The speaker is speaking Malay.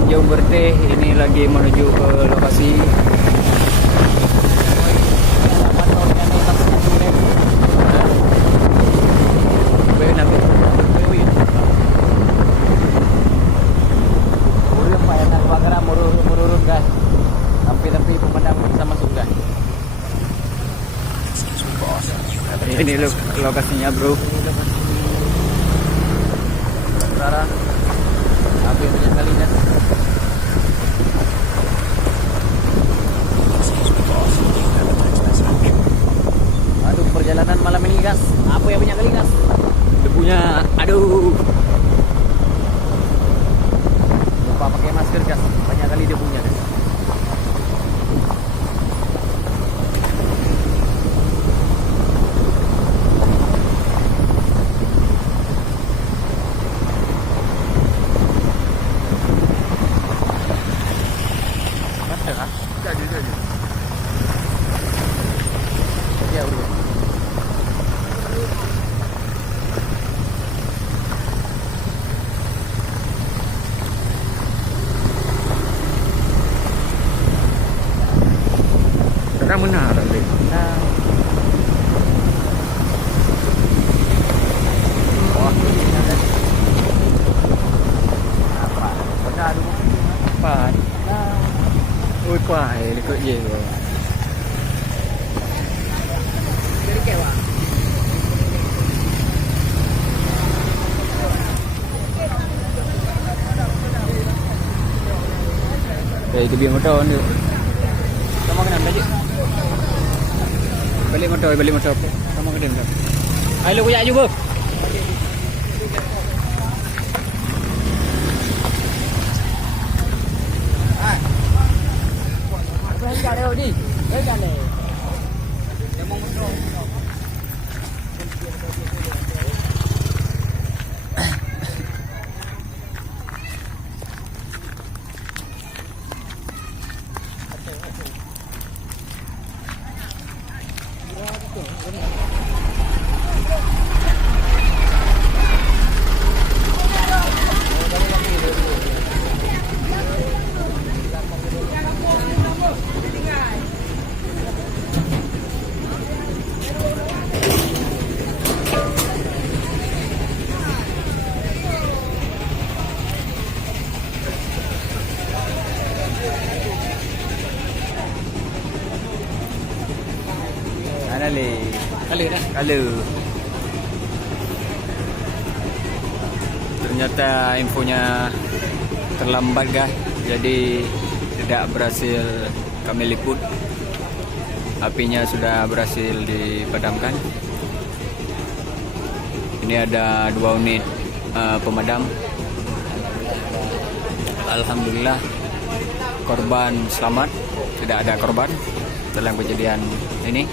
Tanjung Berteh. Ini lagi menuju ke lokasi. Tapi pemadam bisa masuk dah. Ini lokasinya bro. Sekarang api banyak kali dah. Aduh, perjalanan malam ini guys, apa yang banyak kali guys? Debunya, aduh. Lupa pakai masker guys, banyak kali debunya guys. Sekarang benar deh. Wah, apa? Benar dulu. Apa? Ui, quài là cỡ gì rồi. Đây cái biển motor nữa. Sama cái nằm đấy chứ. Balik motor. Sama cái đường đó. Hai lu kuya juga. Leo đi, lấy ra này. Kali. Ternyata infonya terlambat guys, jadi tidak berhasil kami liput. Apinya sudah berhasil dipadamkan. Ini ada 2 unit pemadam. Alhamdulillah korban selamat, tidak ada korban dalam kejadian ini.